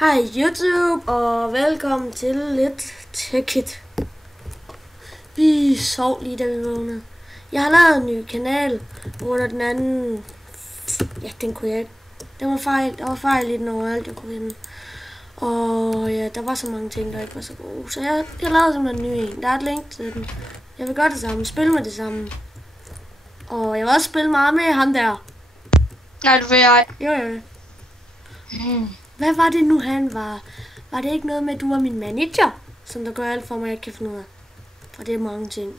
Hej YouTube, og velkommen til lidt Techit. Vi sov lige da vi vågnede. Jeg har lavet en ny kanal, under den anden... Ja, den kunne jeg ikke. Der var fejl i den overalt, jeg kunne finde. Og ja, der var så mange ting, der ikke var så gode. Så jeg lavede simpelthen en ny en. Der er et link til den. Jeg vil gøre det samme, spille med det samme. Og jeg vil også spille meget med ham der. Nej, det vil jeg. Jo. Hvad var det nu, han var? Var det ikke noget med, at du var min manager? Som der gør alt for mig, jeg kan finde ud af. For det er mange ting.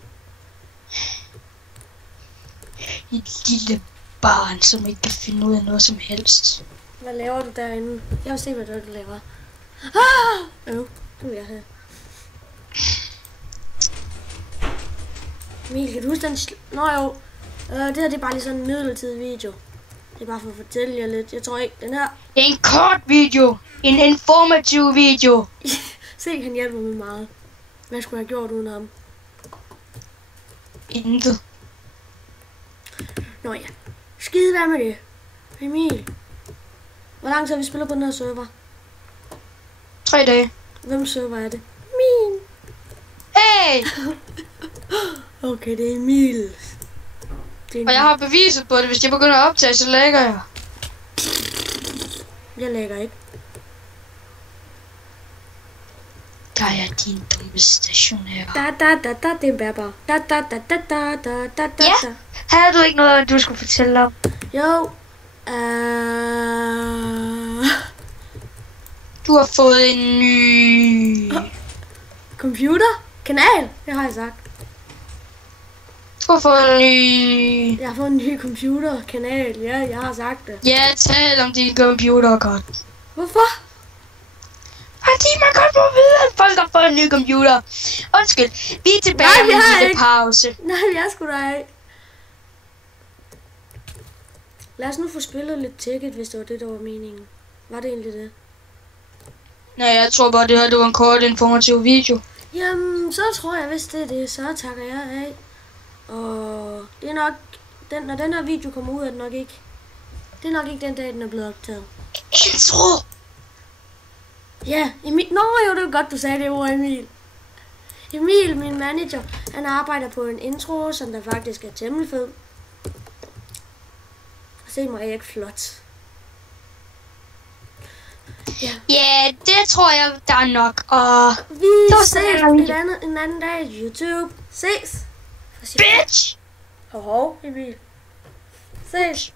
Et lille barn, som ikke kan finde ud af noget som helst. Hvad laver du derinde? Jeg vil se, hvad du laver. Det vil jeg have. Emil, kan du huske den... Nå jo. Det her det er bare lige sådan en midlertidig video. Det er bare for at fortælle jer lidt. Jeg tror ikke, den her... Det er en kort video. En informativ video. Se, han hjælper mig meget. Hvad skulle jeg have gjort uden ham? Intet. Nå ja. Skide være med det. Emil. Hvor lang tid har vi spillet på den her server? 3 dage. Hvem server er det? Min. Hey! Okay, det er Emil. Og jeg har beviset på det. Hvis jeg begynder at optage, så lægger jeg. Jeg lægger ikke. Der er din dumme stationær. Det er bærbar. Ja. Havde du ikke noget, du skulle fortælle om? Jo. Du har fået en ny... Computer? Kanal? Det har jeg sagt. Du har fået en ny... Jeg har fået en ny computerkanal. Ja, jeg har sagt det. Ja, tal om din computer godt. Hvorfor? Fordi man godt må vide, at folk har fået en ny computer. Undskyld, vi er tilbage med en lille pause. Nej, jeg skulle da ikke. Lad os nu få spillet lidt Ticket, hvis det var det, der var meningen. Var det egentlig det? Nej, jeg tror bare, det her det var en kort informativ video. Jamen, så tror jeg, hvis det er det, så takker jeg af. Og det er nok, når den her video kommer ud, er det nok ikke. Det er nok ikke den dag, den er blevet optaget. Intro! Ja, Emil. Nå jo, det var godt, du sagde det ord, Emil. Emil, min manager, han arbejder på en intro, som der faktisk er temmelig fed. Se mig, er jeg ikke flot? Ja, det tror jeg, der er nok. Og vi ses en anden dag i YouTube. Ses! Bitch! Hov, Emil. Ses!